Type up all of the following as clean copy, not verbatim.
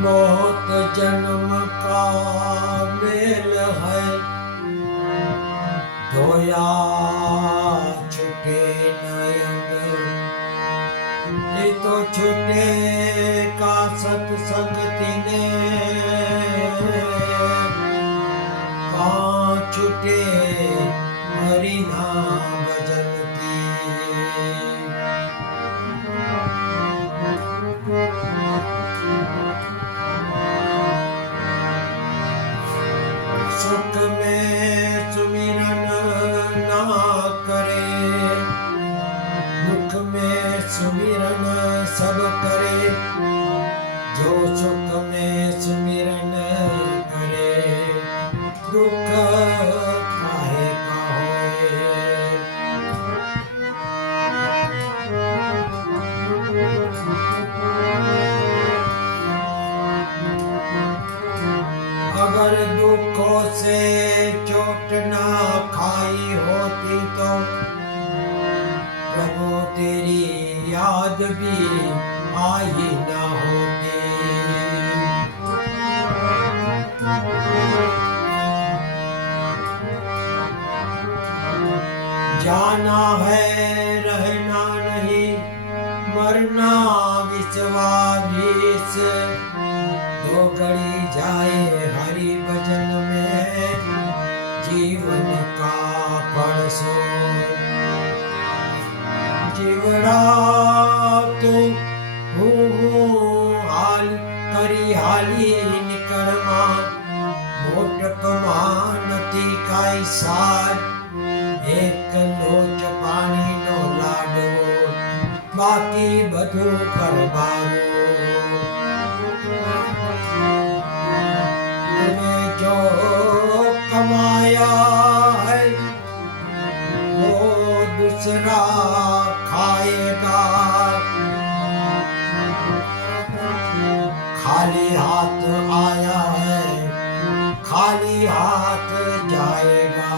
बहुत जन्म का मेल है, धोया छुटे नयन, ये तो छुटे का सत्संग तिने, कहाँ छुटे हरि नाम भजन की। सुख में सुमिरन ना करे, दुख में सुमिरन सब करे, जो सुख में सुमिरन करे, दुख काहे का होए। अगर दुखों से चोट ना खाई होती तो प्रभु तेरी याद भी आई ना होती। जाना है रहना नहीं, मरना विश्वास, दो घड़ी जाए हरि भजन में, जीवन का फल सो। जीवड़ा तो हाल करी हाली निकरमा, मोटक मानती काई सार, एक लोच पानी नो लाडो, बाकी बधु करवारो। जो कमाया है वो दूसरा खाएगा, खाली हाथ आया है खाली हाथ जाएगा।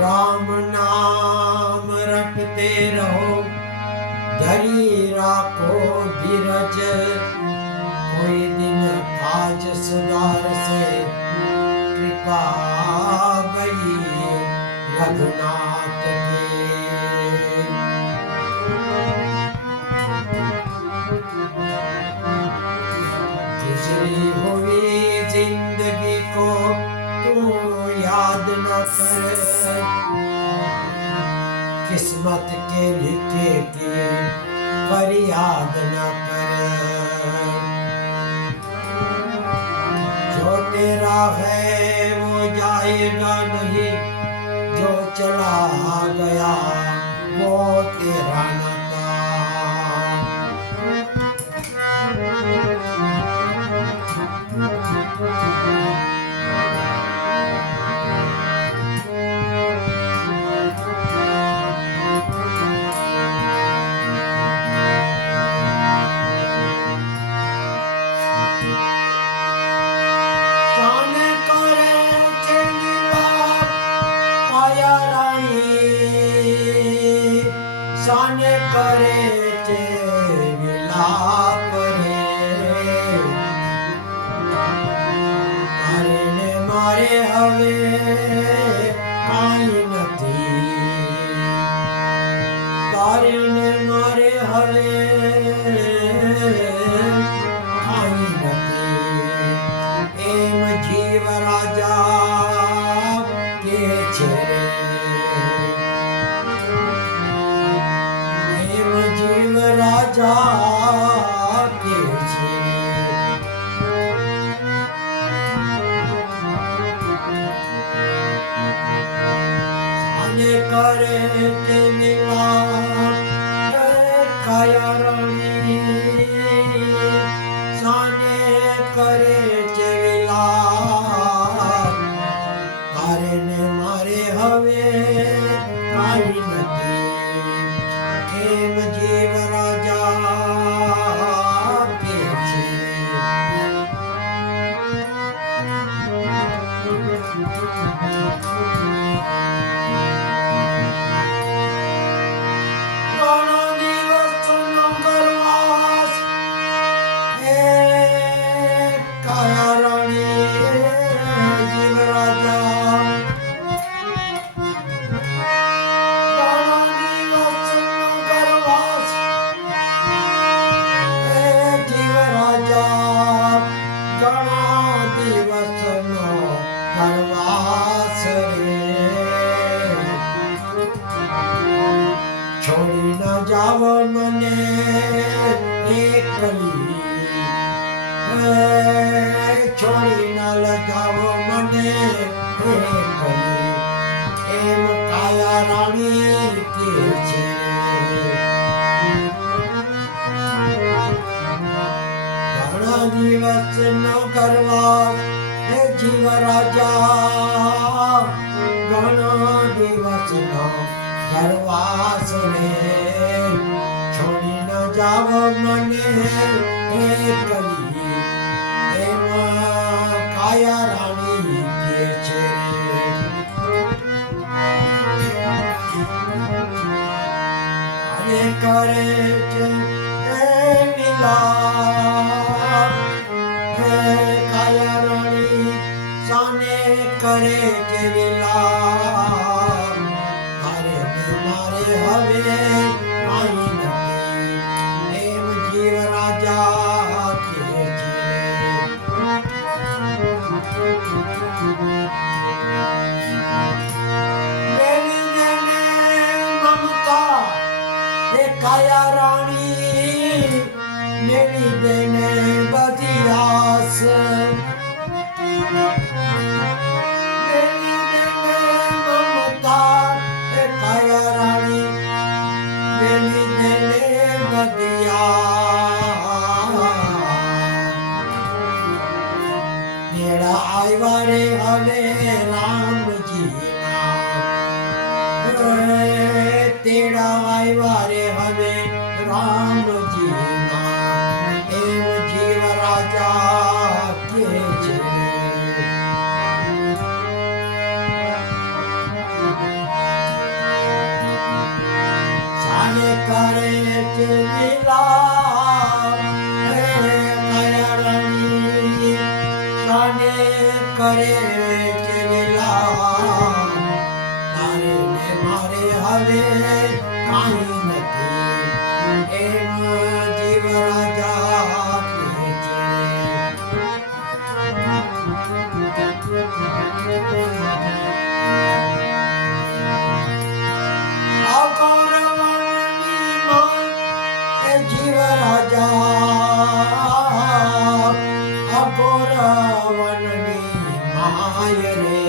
राम नाम रटते रहो, धरी राखो धीरज, कोई दिन काज सुधार से, कृपा भई रघुनाथ की। गुजरी हुई जिंदगी को तू याद न कर, किस्मत के लिखे की फरियाद न कर। जो तेरा है वो जाएगा नहीं, जो चला गया वो तेरा न था। साने करे चे विलाप रे, मारे ने मारे हवे काई नथी, तारे ने मारे हवे काई नथी। एम जीव राजा के छे, जीव राजा के छे। साने करे ते मिला काया रणी, साने करे ते मिला, तारे ने मारे हवे काई नथी। हेम जीव राजा છોડી ન જાવ મને એકલી, છોડી ન જાવ મને એકલી, એમ કાયા રાણી કે છે. ઘણા દિવસ નો કરવા જીવ રાજા, ઘણા દિવસ નો કરવાસ રે, છોડી ન જાવ મને એકલી, એમ કાયા રાણી કે છે. અરે કરે છે લીલા, કાયા રાણી સાને કરે છે લીલા, મારે હવે કાંઈ નથી, એમ જીવ રાજા કે છે. મમતા એ કાયા રાણી મેળી દેને બધી આસ, મેળી દેને મમતા એ કાયા રાણી મેળી દેને બધી આસ. મેળા આવ્યા રે હવે રામજીના, તેડા આવ્યા રે હવે રામજીના, એમ જીવ રાજા કે છે. સાને કરે છે લીલા, કાયા રાણી સાને કરે છે લીલા, મારે ને મારે હવે કાંઈ નથી, એમ જીવ રાજા કે છે. અઘોર વનની માં એ જીવ રાજા, અઘોર વનની માય રે,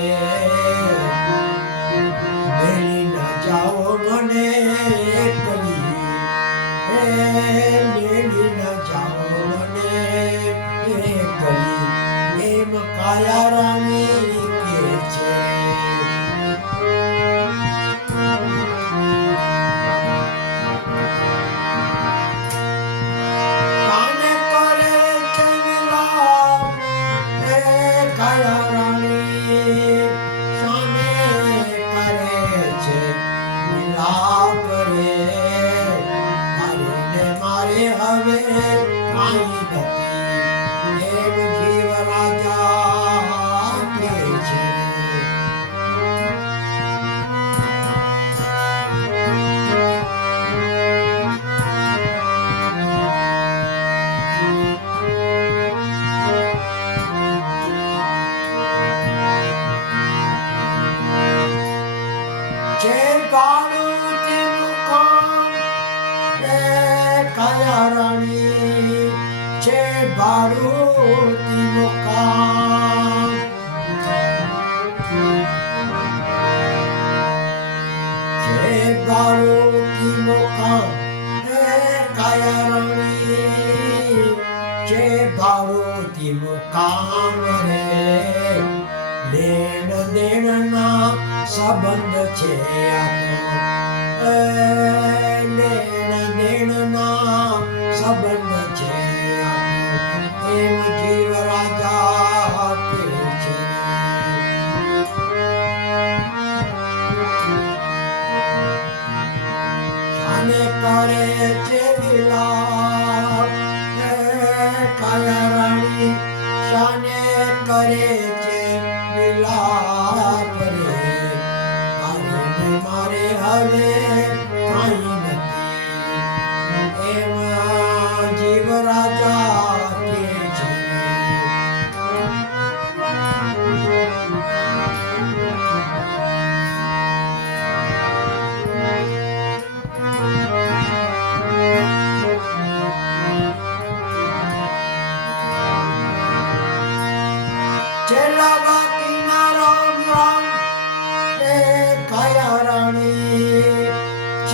મેલી ન જાઓ મને એકલી, મેલી ન જાઓ મને એકલી, એમ કાયા રાણી કે છે. કાને કરે છે વિલાપ એ કાયા રાણી, સાને કરે છે વિલાપ રે, મારે હવે કાંઈ નથી, એમ જીવ રાજા કે છે. જે ભાડું તેનું કામ એ કાયા રાણી, જે ભાડું તેનું કામ, જે ભાડું તેનું કામ એ કાયા રાણી, જે ભાડું તેનું કામ રે, લેણ દેણના સંબંધ છે આ તો, લેણ દેણના સંબંધ છે આ તો, એમ જીવ રાજા કે છે. સાને કરે છે વિલાપ કાયા રાણી, સાને કરે છે વિલાપ રે, મારે હવે કાંઈ નથી, એમ જીવ રાજા કે છે.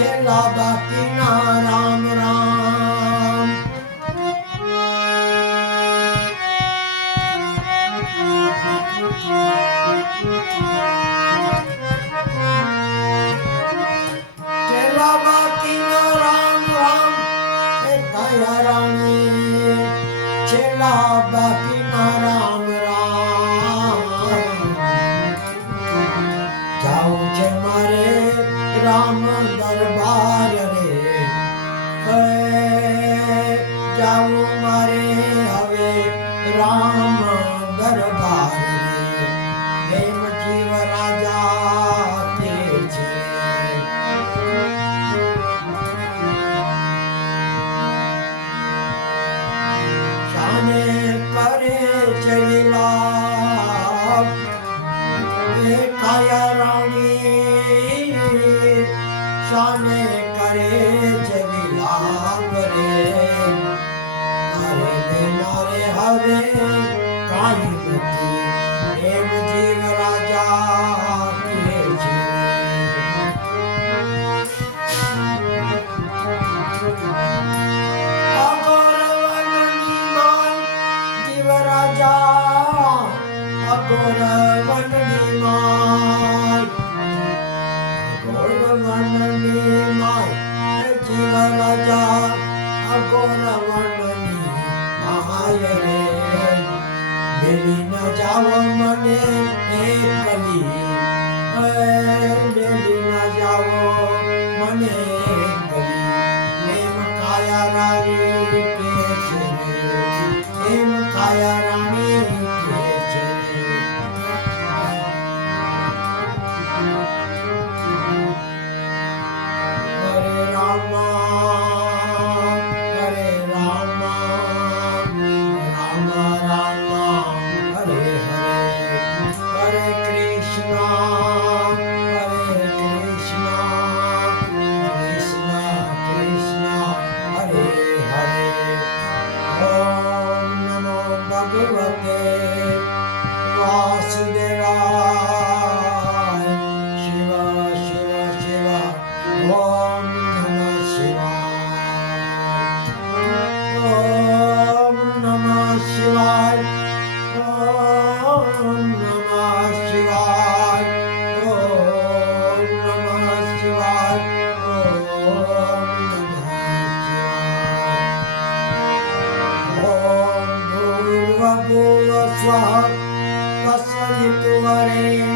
છેલ્લા બાકીના રામ રામ. છેલ્લા બાકીના રામ રામ એ કયા રાણી, છેલ્લા બાકીના રામ રામ. જાઉં છે મારે રામ દરબાર રે, જાઉં મારે હવે રામ દરબાર રે. પ્રેમ જીવ રાજા તે છે. શાને કરે છે વિલાપ એ કાયા રાણી, શાને કરે છે વિલાપ રે. મારે હવે કાંઈ નથી, પ્રેમ જીવ રાજા કે છે. અઘોર વનની માય જીવ રાજા, અઘોર વનની માય, અઘોર વનની માય જીવ રાજા, અઘોર વનની માય રે. બેલી ન જાઓ મને એકલી, બેલી ન જાઓ મને એકલી. એમ કાયા રાણી કે છે રે, એમ કાયા રાણી કે છે રે. હરે રામા, હરે રામા, રામ રામ હરે હરે. હરે કૃષ્ણ, હરે કૃષ્ણ, કૃષ્ણ કૃષ્ણ હરે હરે. ઓમ નમો ભગવતે વાસુદેવાય. શિવ શિવ શિવ ઓમ નમઃ શિવાય. ઓમ નમઃ શિવાય. ઓમ નમઃ શિવાય. ઓમ નમઃ શિવાય. ઓમ નમઃ શિવાય. ઓમ ભૂર્ભુવઃ સ્વઃ તસ્સવિતુર્વરેણ્યં